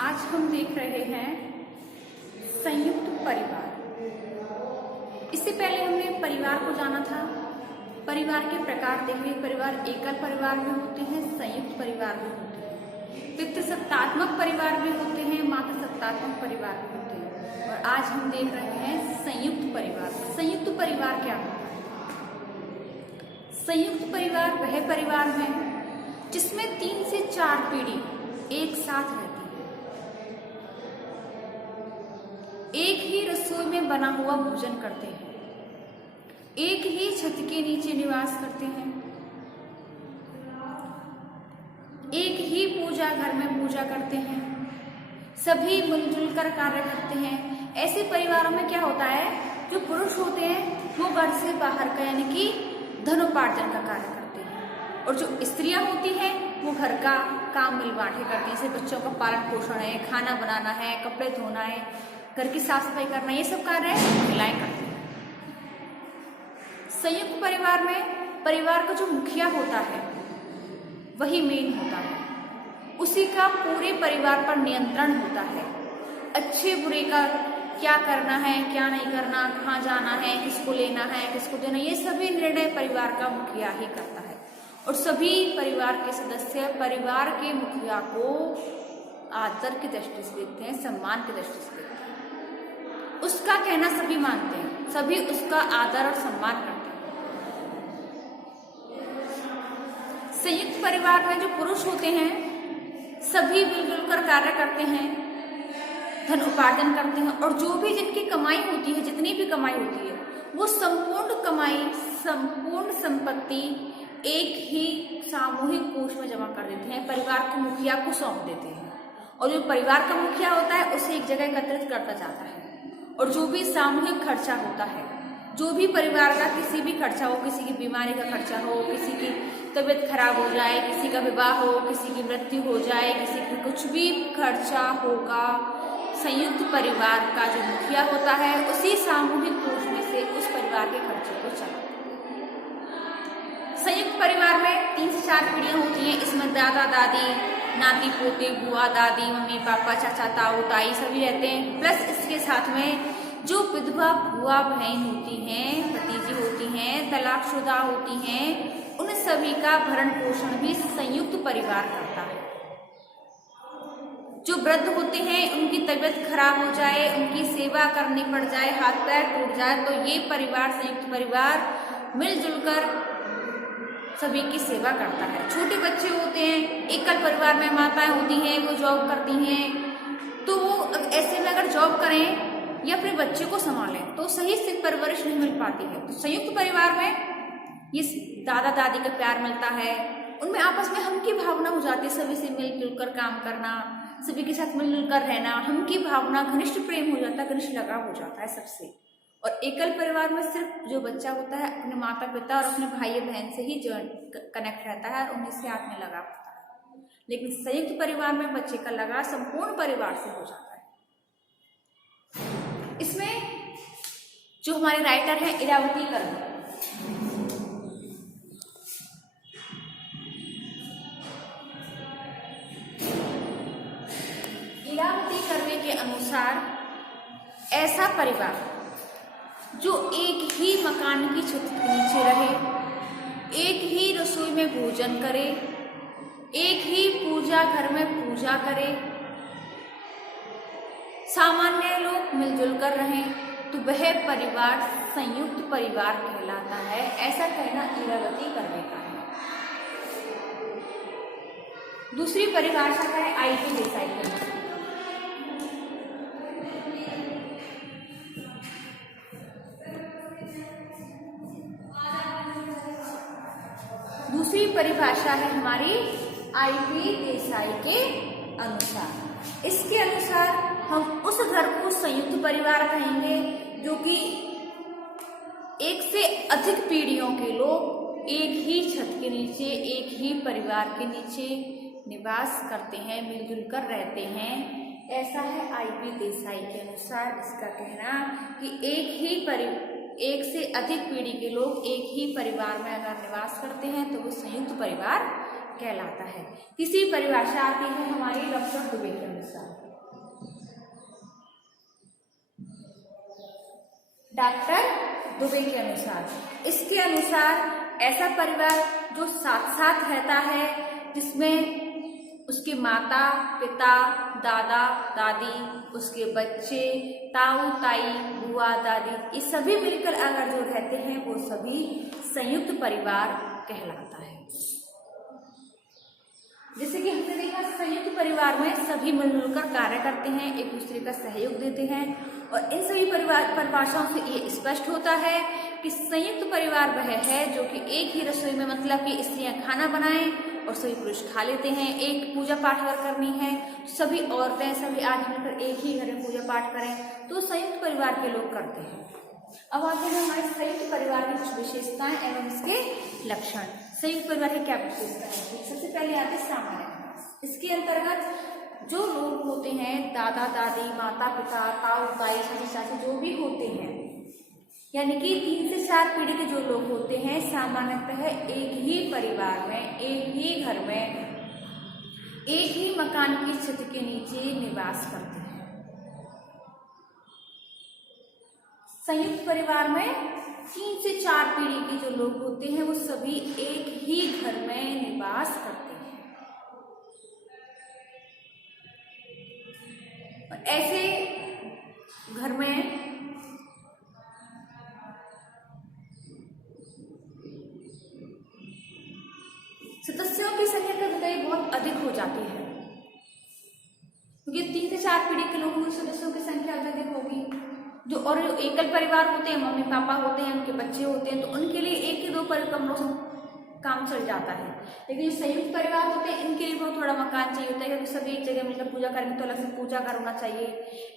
आज हम देख रहे हैं संयुक्त परिवार। इससे पहले हमने परिवार को जाना था, परिवार के प्रकार देखे। परिवार एकल परिवार भी होते हैं, संयुक्त परिवार भी होते हैं, पितृसत्तात्मक परिवार भी होते हैं, मातृसत्तात्मक परिवार भी होते हैं। और आज हम देख रहे हैं संयुक्त परिवार। संयुक्त परिवार क्या होता है? संयुक्त परिवार वह परिवार है जिसमें 3 से 4 पीढ़ी एक साथ रहती है, एक ही रसोई में बना हुआ भोजन करते हैं, एक ही छत के नीचे निवास करते हैं, एक ही पूजा घर में पूजा करते हैं, सभी मिलजुल कर कार्य करते हैं। ऐसे परिवारों में क्या होता है, जो पुरुष होते हैं वो घर से बाहर का यानी कि धनोपार्जन का कार्य करते हैं, और जो स्त्रियां होती हैं वो घर का काम मिल बांटे करती हैं। जैसे बच्चों का पालन पोषण है, खाना बनाना है, कपड़े धोना है, घर की साफ सफाई करना, ये सब कार्य महिलाएं करती हैं। संयुक्त परिवार में परिवार का जो मुखिया होता है वही मेन होता है, उसी का पूरे परिवार पर नियंत्रण होता है। अच्छे बुरे का क्या करना है, क्या नहीं करना, कहाँ जाना है, किसको लेना है, किसको देना, ये सभी निर्णय परिवार का मुखिया ही करता है। और सभी परिवार के सदस्य परिवार के मुखिया को आदर की दृष्टि से देखते हैं, सम्मान की दृष्टि से देखते हैं। उसका कहना सभी मानते हैं, सभी उसका आदर और सम्मान करते हैं। संयुक्त परिवार में जो पुरुष होते हैं सभी मिलजुल कर कार्य करते हैं, धन उपार्जन करते हैं, और जो भी जिनकी कमाई होती है, जितनी भी कमाई होती है, वो संपूर्ण कमाई, संपूर्ण संपत्ति एक ही सामूहिक कोष में जमा कर देते हैं, परिवार को मुखिया को सौंप देते हैं। और जो परिवार का मुखिया होता है उसे एक जगह एकत्रित करता जाता है, और जो भी सामूहिक खर्चा होता है, जो भी परिवार का किसी भी खर्चा हो, किसी की बीमारी का खर्चा हो, किसी की तबीयत खराब हो जाए, किसी का विवाह हो, किसी की मृत्यु हो जाए, किसी की कुछ भी खर्चा होगा, संयुक्त परिवार का जो मुखिया होता है उसी सामूहिक कोष में से उस परिवार के खर्चे को चलाता है। संयुक्त परिवार में 3 से 4 पीढ़ियां होती हैं। इसमें दादा दादी, नाती पोते, बुआ दादी, मम्मी पापा, चाचा ताऊ ताई सभी रहते हैं। प्लस इसके साथ में जो विधवा बुआ बहन होती हैं, भतीजी होती हैं, तलाकशुदा होती हैं, उन सभी का भरण पोषण भी संयुक्त परिवार करता है। जो वृद्ध होते हैं उनकी तबीयत खराब हो जाए, उनकी सेवा करनी पड़ जाए, हाथ पैर टूट जाए, तो ये परिवार संयुक्त परिवार मिलजुल कर सभी की सेवा करता है। छोटे बच्चे होते हैं, एकल परिवार में माताएं होती हैं, वो जॉब करती हैं, तो वो ऐसे में अगर जॉब करें या अपने बच्चे को संभालें तो सही से परवरिश नहीं मिल पाती है। तो संयुक्त परिवार में ये दादा दादी का प्यार मिलता है, उनमें आपस में हम की भावना हो जाती है, सभी से मिलजुल कर काम करना, सभी के साथ मिलजुल कर रहना, हम की भावना, घनिष्ठ प्रेम हो जाता है, घनिष्ठ लगाव हो जाता है सबसे। और एकल परिवार में सिर्फ जो बच्चा होता है अपने माता पिता और अपने भाई बहन से ही कनेक्ट रहता है और उन्हीं से हाथ में लगाव होता है। लेकिन संयुक्त परिवार में बच्चे का लगाव संपूर्ण परिवार से हो जाता है। इसमें जो हमारे राइटर हैं इरावती कर्वे, इरावती कर्वे के अनुसार ऐसा परिवार जो एक ही मकान की छत के नीचे रहे, एक ही रसोई में भोजन करे, एक ही पूजा घर में पूजा करे, सामान्य लोग मिलजुल कर रहें, तो वह परिवार संयुक्त परिवार कहलाता है। ऐसा कहना इरावती कर्वे का है। दूसरी परिभाषा है I.P. देसाई की। दूसरी परिभाषा है हमारी I.P. देसाई के अनुसार। इसके अनुसार हम उस घर को संयुक्त परिवार कहेंगे जो कि एक से अधिक पीढ़ियों के लोग एक ही छत के नीचे, एक ही परिवार के नीचे निवास करते हैं, मिलजुल कर रहते हैं। ऐसा है I.P. देसाई के अनुसार इसका कहना कि एक से अधिक पीढ़ी के लोग एक ही परिवार में अगर निवास करते हैं तो वो संयुक्त परिवार कहलाता है। तीसरी परिभाषा आती है हमारी डॉक्टर दुबे के अनुसार। डॉक्टर दुबे के अनुसार, इसके अनुसार ऐसा परिवार जो साथ साथ रहता है, जिसमें उसके माता पिता, दादा दादी, उसके बच्चे, ताऊ ताई, बुआ दादी, ये सभी मिलकर अगर जो रहते हैं वो सभी संयुक्त परिवार कहलाता है। जैसे कि हमने देखा, संयुक्त परिवार में सभी मिलजुल कर कार्य करते हैं, एक दूसरे का सहयोग देते हैं, और इन सभी परिभाषाओं से ये स्पष्ट होता है कि संयुक्त परिवार वह है जो कि एक ही रसोई में, मतलब कि स्त्रियां खाना बनाएं और सभी पुरुष खा लेते हैं। एक पूजा पाठ अगर करनी है, सभी औरतें, सभी आदमी मिलकर एक ही घर में पूजा पाठ करें, तो संयुक्त परिवार के लोग करते हैं। अब आगे में हमारे संयुक्त परिवार की कुछ विशेषताएं एवं इसके लक्षण। संयुक्त परिवार की क्या विशेषताएं हैं? सबसे पहले आते हैं सामान्य निवास। इसके अंतर्गत जो लोग होते हैं, दादा दादी, माता पिता, ताऊ ताई, चाची चाची, जो भी होते हैं, यानी कि 3 से 4 पीढ़ी के जो लोग होते हैं, सामान्यतः एक ही परिवार में, एक ही घर में, एक ही मकान की छत के नीचे निवास करते हैं। संयुक्त परिवार में 3 से 4 पीढ़ी के जो लोग होते हैं वो सभी एक ही घर में निवास करते हैं। और ऐसे घर में सदस्यों की संख्या कभी-कभी बहुत अधिक हो जाती है, क्योंकि 3 से 4 पीढ़ी के लोगों की सदस्यों की संख्या अधिक होगी। जो एकल परिवार होते हैं, मम्मी पापा होते हैं, उनके बच्चे होते हैं, तो उनके लिए 1 या 2 कमरों से काम चल जाता है। लेकिन जो संयुक्त परिवार होते हैं, इनके लिए बहुत थोड़ा मकान चाहिए होता है, क्योंकि सभी एक जगह मिलकर पूजा करेंगे तो अलग से पूजा घर होना चाहिए।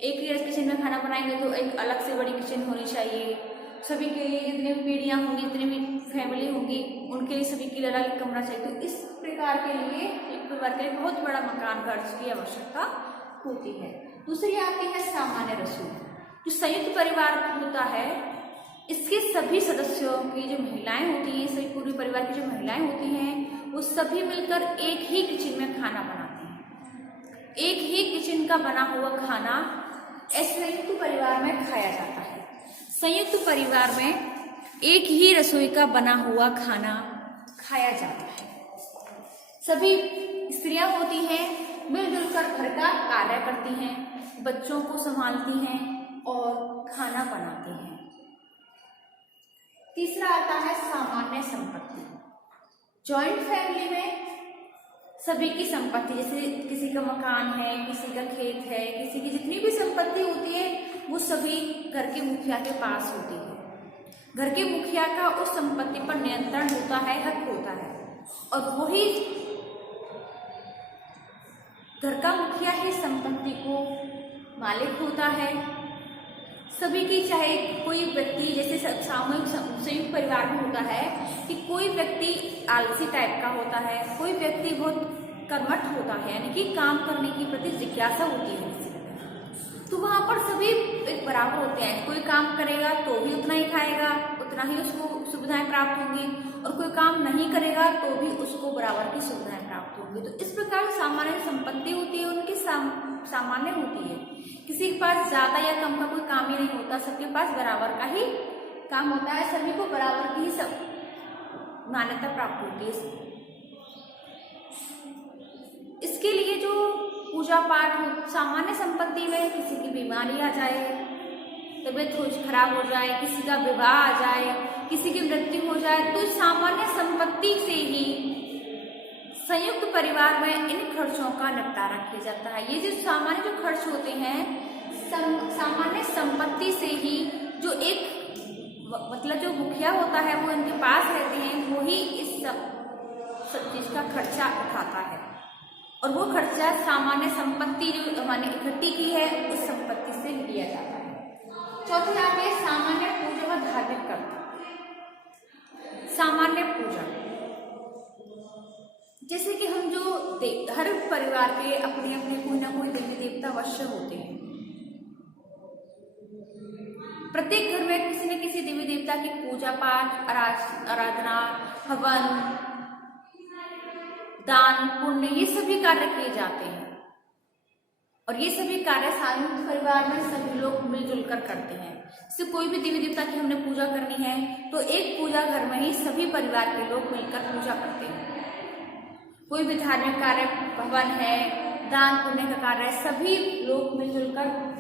एक ही किचन में खाना बनाएंगे तो एक अलग से बड़ी किचन होनी चाहिए। सभी के लिए जितनी भी पीढ़ियाँ होंगी, जितनी भी फैमिली होंगी, उनके लिए सभी के लिए अलग कमरा चाहिए। तो इस प्रकार के लिए एक परिवार के लिए बहुत बड़ा मकान घर की आवश्यकता होती है। दूसरी आती है सामान्य रसोई। जो संयुक्त परिवार होता है, इसके सभी सदस्यों की जो महिलाएं होती हैं, सभी पूरे परिवार की जो महिलाएं होती हैं, वो सभी मिलकर एक ही किचन में खाना बनाती हैं। एक ही किचन का बना हुआ खाना ऐसे संयुक्त परिवार में खाया जाता है। संयुक्त परिवार में एक ही रसोई का बना हुआ खाना खाया जाता है। सभी स्त्रियां होती हैं, मिलजुल कर घर का कार्य करती हैं, बच्चों को संभालती हैं और खाना बनाती हैं। तीसरा आता है सामान्य संपत्ति। जॉइंट फैमिली में सभी की संपत्ति, जैसे किसी का मकान है, किसी का खेत है, किसी की जितनी भी संपत्ति होती है वो सभी घर के मुखिया के पास होती है। घर के मुखिया का उस संपत्ति पर नियंत्रण होता है, हक होता है, और वही घर का मुखिया ही संपत्ति को मालिक होता है। सभी की, चाहे कोई व्यक्ति, जैसे सामूहिक संयुक्त परिवार में होता है कि कोई व्यक्ति आलसी टाइप का होता है, कोई व्यक्ति बहुत कर्मठ होता है, यानी कि काम करने की प्रति जिज्ञासा होती है किसी को, तो वहाँ पर सभी एक बराबर होते हैं। कोई काम करेगा तो भी उतना ही खाएगा, उतना ही उसको सुविधाएं प्राप्त होंगी, और कोई काम नहीं करेगा तो भी उसको बराबर की सुविधाएं प्राप्त होंगी। तो इस प्रकार सामान्य संपत्ति होती है, उनकी सामान्य होती है। किसी के पास ज्यादा या कम का कोई काम ही नहीं होता, सबके पास बराबर का ही काम होता है, सभी को बराबर की ही सब मान्यता प्राप्त होती है। इसके लिए जो पूजा पाठ हो, सामान्य संपत्ति में किसी की बीमारी आ जाए, तबीयत खराब हो जाए, किसी का विवाह आ जाए, किसी की मृत्यु हो जाए, तो सामान्य संपत्ति से ही संयुक्त परिवार में इन खर्चों का निपटारा किया जाता है। ये जो सामान्य जो खर्च होते हैं, सामान्य संपत्ति से ही जो एक मतलब जो मुखिया होता है वो इनके पास रहते हैं, वो ही इस सब चीज का खर्चा उठाता है, और वो खर्चा सामान्य संपत्ति जो हमारे इकट्ठी की है उस संपत्ति से लिया जाता है। चौथी आती है सामान्य पूजा व धार्मिक कर्तव्य। सामान्य पूजा, जैसे कि हम जो हर परिवार के अपने अपने कोई ना कोई देवी देवता अवश्य होते हैं। प्रत्येक घर में किसी न किसी देवी देवता की पूजा पाठ, आराधना, हवन, दान, पुण्य, ये सभी कार्य किए जाते हैं। और ये सभी कार्य संयुक्त परिवार में सभी लोग मिलजुल कर करते हैं। जैसे कोई भी देवी देवता की हमने पूजा करनी है तो एक पूजा घर में ही सभी परिवार के लोग मिलकर पूजा करते हैं। कोई भी धार्मिक कार्य, भवन है, दान पुण्य का कार्य है, सभी लोग मिलजुल कर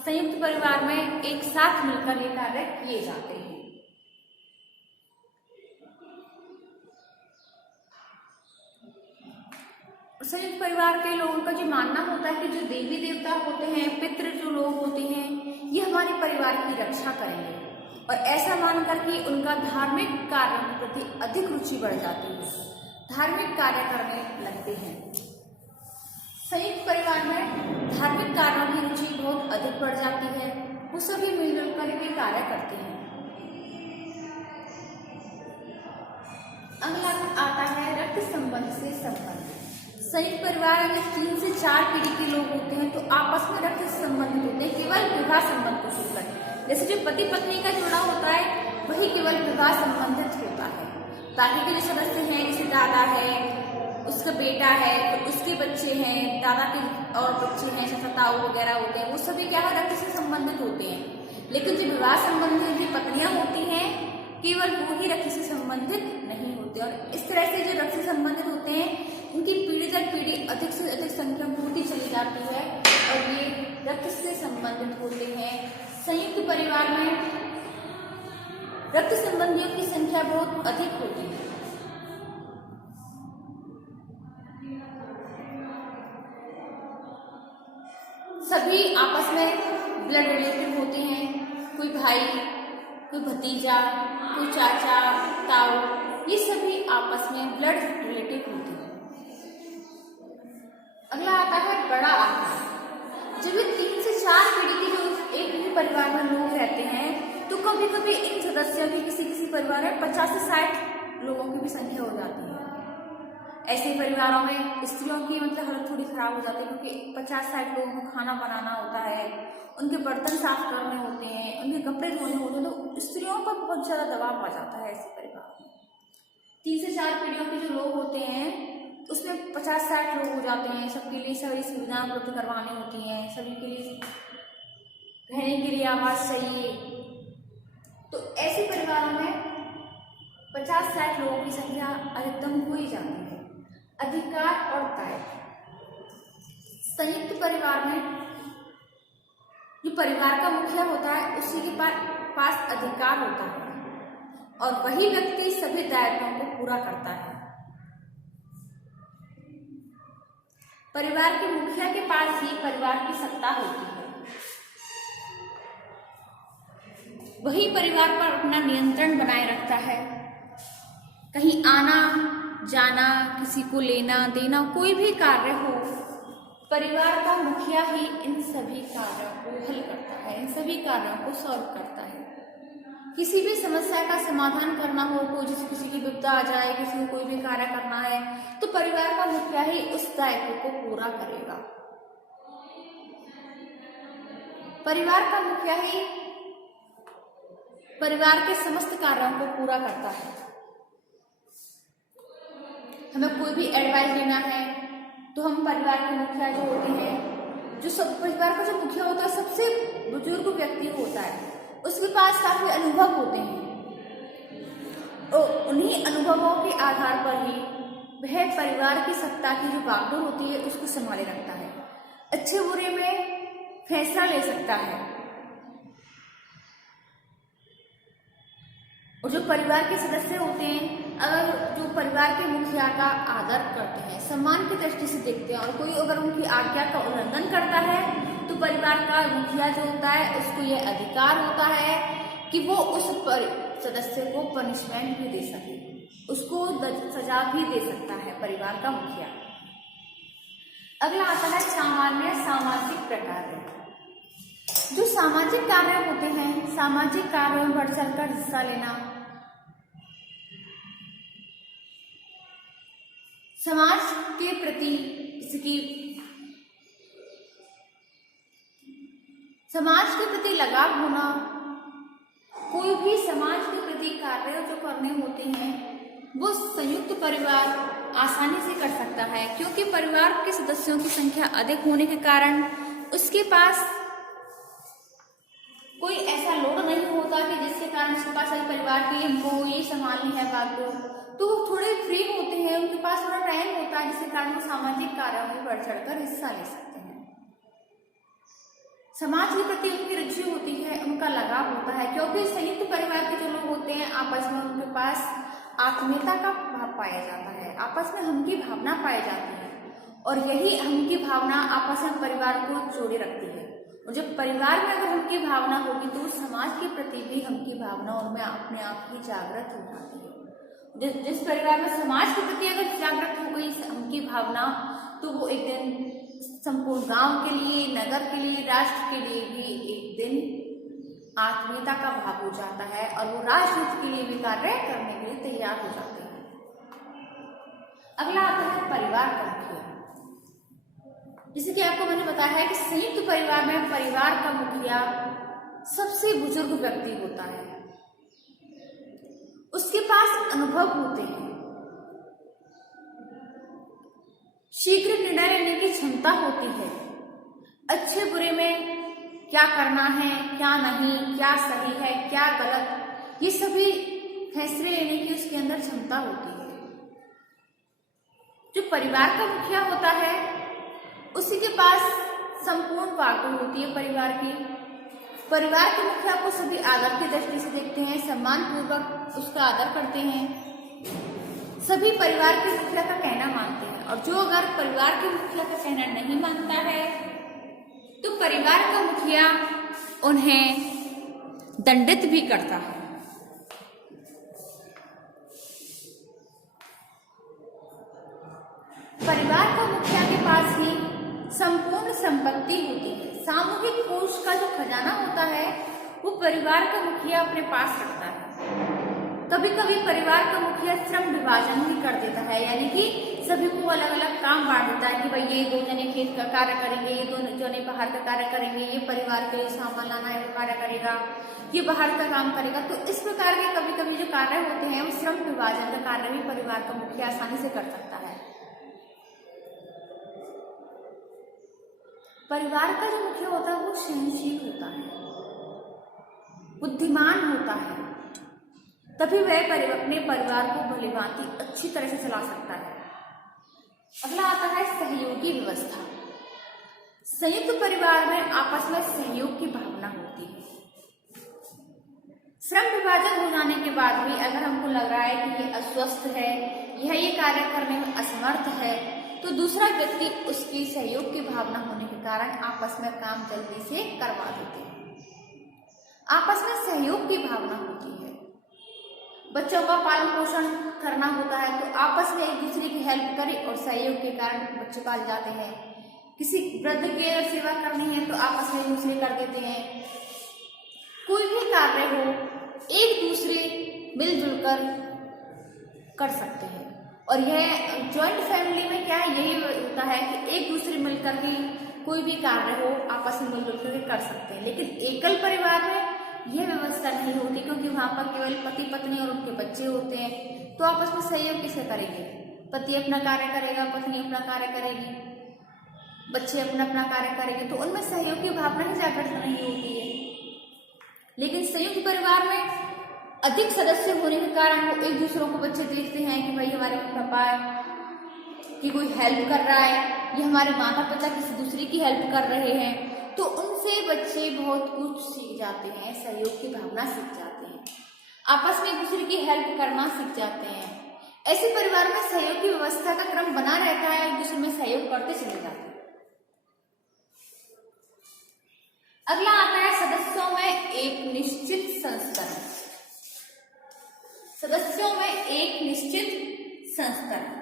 संयुक्त परिवार में एक साथ मिलकर ये कार्य किए जाते हैं। संयुक्त परिवार के लोगों का जो मानना होता है कि जो देवी देवता होते हैं, पितृ जो लोग होते हैं, ये हमारे परिवार की रक्षा करेंगे, और ऐसा मानकर कि उनका धार्मिक कार्यों के प्रति अधिक रुचि बढ़ जाती है, धार्मिक कार्य करने लगते हैं। संयुक्त परिवार में धार्मिक कार्यों की रुचि बहुत अधिक बढ़ जाती है, वो सभी मिलजुल कर के कार्य करते हैं। अगला आता है रक्त संबंध से संबंध। संयुक्त परिवार में 3 से 4 पीढ़ी के लोग होते हैं तो आपस में रक्त से संबंधित होते हैं, केवल विवाह संबंध को छोड़कर। जैसे जो पति पत्नी का जोड़ा होता है वही केवल विवाह संबंधित होता है। बाकी के जो सदस्य हैं, जैसे दादा है, उसका बेटा है, तो उसके बच्चे हैं, दादा के और बच्चे हैं, सताऊ वगैरह होते हैं, वो सभी क्या है, रक्त से संबंधित होते हैं। लेकिन जो विवाह संबंधित जो पत्नियां होती हैं केवल वो ही रक्त से संबंधित नहीं होते। और इस तरह से जो रक्त से संबंधित होते हैं उनकी पीढ़ी दर पीढ़ी अधिक से अधिक संख्या बढ़ती चली जाती है और ये रक्त से संबंधित होते हैं। संयुक्त परिवार में रक्त संबंधियों की संख्या बहुत अधिक होती है। सभी आपस में ब्लड रिलेटिव होते हैं, कोई भाई, कोई भतीजा, कोई चाचा, ताऊ, ये सभी आपस में ब्लड रिलेटिव होते हैं। अगला आता है बड़ा आकार। जब ये 3 से 4 पीढ़ी के जो एक ही परिवार में लोग रहते हैं तो कभी कभी इन सदस्यों की किसी परिवार में 50 से 60 लोगों की भी संख्या हो जाती है। ऐसे परिवारों में स्त्रियों की मतलब हालत थोड़ी खराब हो जाती है, क्योंकि 50-60 लोगों को खाना बनाना होता है, उनके बर्तन साफ करने होते हैं, उनके कपड़े धोने होते हैं, तो स्त्रियों पर बहुत ज्यादा दबाव आ जाता है ऐसे परिवार में। 3 से 4 पीढ़ियों के जो लोग होते हैं उसमें 50-60 लोग हो जाते हैं। सबके लिए सारी सुविधाएं उपलब्ध करवानी होती हैं, सभी के लिए रहने के लिए आवास चाहिए। तो ऐसे परिवारों में 50-60 लोगों की संख्या अधिकतम हो ही जाती है। अधिकार और दायित्व। संयुक्त परिवार में जो परिवार का मुखिया होता है उसी के पास अधिकार होता है और वही व्यक्ति सभी दायित्वों को पूरा करता है। परिवार के मुखिया के पास ही परिवार की सत्ता होती है, वही परिवार पर अपना नियंत्रण बनाए रखता है। कहीं आना जाना, किसी को लेना देना, कोई भी कार्य हो, परिवार का मुखिया ही इन सभी कार्यों को हल करता है, इन सभी कार्यों को सॉल्व करता है। किसी भी समस्या का समाधान करना हो, कोई जैसे किसी की विपदा आ जाए, किसी को कोई भी कार्य करना है, तो परिवार का मुखिया ही उस दायित्व को पूरा करेगा। परिवार का मुखिया ही परिवार के समस्त कार्यों को पूरा करता है। हमें कोई भी एडवाइस लेना है तो हम परिवार के मुखिया जो होते हैं, जो सब परिवार का जो मुखिया होता है सबसे बुजुर्ग व्यक्ति होता है, उसके पास काफी अनुभव होते हैं और उन्हीं अनुभवों के आधार पर ही वह परिवार की सत्ता की जो बागडोर होती है उसको संभाले रखता है, अच्छे बुरे में फैसला ले सकता है। और जो परिवार के सदस्य होते हैं, अगर जो परिवार के मुखिया का आदर करते हैं, सम्मान की दृष्टि से देखते हैं और कोई अगर उनकी आज्ञा का उल्लंघन करता है तो परिवार का मुखिया जो होता है उसको यह अधिकार होता है कि वो उस सदस्य को पनिशमेंट भी दे सके, उसको सजा भी दे सकता है परिवार का मुखिया। अगला आता है सामान्य सामाजिक प्रकार। जो सामाजिक कार्य होते हैं, सामाजिक कार्यों में बढ़ चढ़कर हिस्सा लेना, समाज के प्रति लगाव होना, कोई भी समाज के प्रति कार्य जो करने होते हैं वो संयुक्त परिवार आसानी से कर सकता है, क्योंकि परिवार के सदस्यों की संख्या अधिक होने के कारण उसके पास कोई ऐसा लोड नहीं होता कि जिसके कारण उसके पास अभी परिवार की हमको ये संभालनी है बागडोर, तो वो थोड़े फ्री होते हैं, उनके पास थोड़ा टाइम होता है, जिसके कारण वो सामाजिक कार्यों में बढ़ चढ़कर हिस्सा ले सकते हैं। समाज के प्रति उनकी रुचि होती है, उनका लगाव होता है, क्योंकि संयुक्त परिवार के जो लोग होते हैं आपस में उनके पास आत्मीयता का भाव पाया जाता है, आपस में हम की भावना पाई जाती है, और यही हम की भावना आपस में परिवार को जोड़े रखती है। और जब परिवार में अगर हम की भावना होगी तो समाज के प्रति भी हम की भावना उनमें अपने आप ही जागृत हो जाती है। जिस परिवार में समाज के प्रति अगर जागृत हो गई हम की भावना, तो वो एक दिन संपूर्ण गांव के लिए, नगर के लिए, राष्ट्र के लिए भी एक दिन आत्मीयता का भाव हो जाता है, और वो राष्ट्र के लिए भी कार्य करने के लिए तैयार हो जाते हैं। अगला आता है परिवार का मुखिया। जैसे कि आपको मैंने बताया है कि संयुक्त परिवार में परिवार का मुखिया सबसे बुजुर्ग व्यक्ति होता है, उसके पास अनुभव होते हैं, शीघ्र निर्णय लेने की क्षमता होती है, अच्छे बुरे में क्या करना है, क्या नहीं, क्या सही है, क्या गलत, ये सभी फैसले लेने की उसके अंदर क्षमता होती है। जो परिवार का मुखिया होता है उसी के पास संपूर्ण बागडोर होती है परिवार की। परिवार के मुखिया को सभी आदर की दृष्टि से देखते हैं, सम्मान पूर्वक उसका आदर करते हैं, सभी परिवार के मुखिया का कहना मानते हैं, और जो अगर परिवार के मुखिया का कहना नहीं मानता है तो परिवार का मुखिया उन्हें दंडित भी करता है। परिवार का मुखिया के पास ही संपूर्ण संपत्ति होती है। सामूहिक कोष का जो खजाना होता है वो परिवार का मुखिया अपने पास रखता है। कभी कभी परिवार का मुखिया श्रम विभाजन भी कर देता है, यानी कि सभी को अलग अलग काम बांट देता है कि भाई ये 2 जने खेत का कार्य करेंगे, ये 2 जने बाहर का कार्य करेंगे, ये परिवार के लिए सामान लाना है वो कार्य करेगा, ये बाहर का काम करेगा। तो इस प्रकार के कभी कभी जो कार्य होते हैं वो श्रम विभाजन का कार्य भी परिवार का मुखिया आसानी से कर सकता है। परिवार का जो मुखिया होता है वो सहनशील होता है, बुद्धिमान होता है, तभी वह अपने परिवार को भलीभांति अच्छी तरह से चला सकता है। अगला आता है सहयोगी व्यवस्था। संयुक्त परिवार में आपस में सहयोग की भावना होती है। श्रम विभाजन हो जाने के बाद भी अगर हमको लग रहा है कि ये अस्वस्थ है, यह ये कार्य करने में असमर्थ है, तो दूसरा व्यक्ति उसकी सहयोग की भावना होने के कारण आपस में काम जल्दी से करवा देते हैं। आपस में सहयोग की भावना होती है। बच्चों का पालन पोषण करना होता है तो आपस में एक दूसरे की हेल्प करें और सहयोग के कारण बच्चे पाल जाते हैं। किसी वृद्ध की सेवा करनी है तो आपस में एक दूसरे कर देते हैं। कोई भी कार्य हो एक दूसरे मिलजुल कर कर सकते हैं। और यह जॉइंट फैमिली में क्या है, यही होता है कि एक दूसरे मिलकर ही कोई भी कार्य हो आपस में मिलजुल कर कर सकते हैं। लेकिन एकल परिवार में यह व्यवस्था नहीं होती, क्योंकि वहां पर केवल पति पत्नी और उनके बच्चे होते हैं। तो आपस में सहयोग किसे करेंगे? पति अपना कार्य करेगा, पत्नी अपना कार्य करेगी, बच्चे अपना अपना कार्य करेंगे, तो उनमें सहयोग की भावना ही जागृत नहीं होती है। लेकिन संयुक्त परिवार में अधिक सदस्य होने के कारण वो एक दूसरों को बच्चे देखते हैं कि भाई हमारे पापा की कोई हेल्प कर रहा है, ये हमारे माता पिता किसी दूसरे की हेल्प कर रहे हैं, तो उनसे बच्चे बहुत कुछ सीख जाते हैं, सहयोग की भावना सीख जाते हैं, आपस में एक दूसरे की हेल्प करना सीख जाते हैं। ऐसे परिवार में सहयोग की व्यवस्था का क्रम बना रहता है, एक दूसरे में सहयोग करते चले जाते हैं। अगला आता है सदस्यों में एक निश्चित संस्करण। सदस्यों में एक निश्चित संस्करण,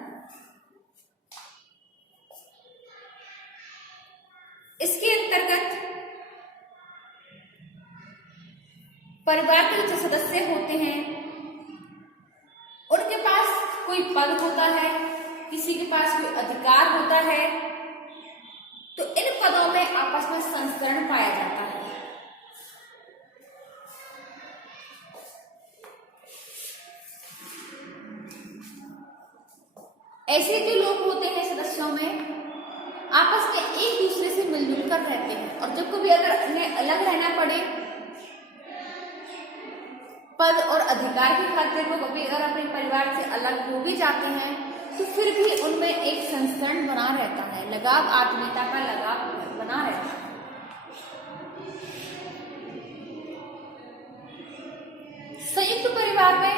इसके अंतर्गत परिवार के जो सदस्य होते हैं उनके पास कोई पद होता है, किसी के पास कोई अधिकार होता है, तो इन पदों में आपस में संस्करण पाया जाता है। ऐसे जो लोग होते हैं सदस्यों में आपस में एक दूसरे से मिलजुल कर रहते हैं, और जब कभी अगर उन्हें अलग रहना पड़े पद और अधिकार की खातिर, वो कभी अगर अपने परिवार से अलग हो भी जाते हैं तो फिर भी उनमें एक संस्करण बना रहता है, लगाव, आत्मीयता का लगाव बना रहता है। संयुक्त परिवार में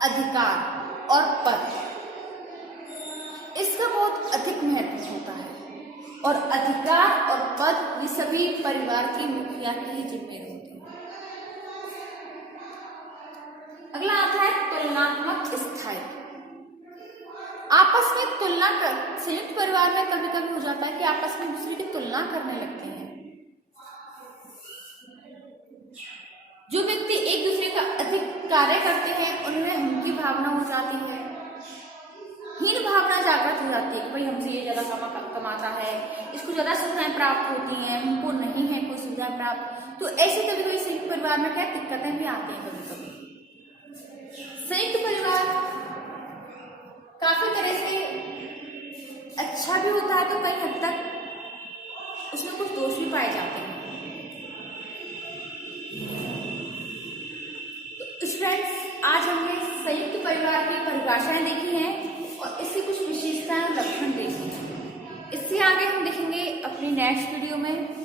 अधिकार और पद, इसका बहुत अधिक महत्व होता है, और अधिकार और पद ये सभी परिवार की मुखिया की जिम्मेदारी होती है। अगला आता है तुलनात्मक स्थायी। आपस में तुलना कर, संयुक्त परिवार में कभी कभी हो जाता है कि आपस में दूसरे की तुलना करने लगते हैं। जो व्यक्ति एक दूसरे का अधिक कार्य करते हैं उनमें हम की भावना हो जाती है, हीन भावना जागृत हो जाती है कि भाई हमसे ये ज्यादा कमाता है, इसको ज्यादा सुविधाएं प्राप्त होती हैं, हमको नहीं है कोई सुविधा प्राप्त। तो ऐसे कभी कभी संयुक्त परिवार में क्या दिक्कतें भी आती हैं। कभी कभी संयुक्त परिवार काफी तरह से अच्छा भी होता है तो कई हद तक उसमें कुछ दोष भी पाए जाते हैं। तो स्टूडेंट्स, आज हमने संयुक्त परिवार की परिभाषाएं देखी हैं और इसकी कुछ विशेषताएं और लक्षण देखे हैं। इससे आगे हम देखेंगे अपनी नेक्स्ट वीडियो में।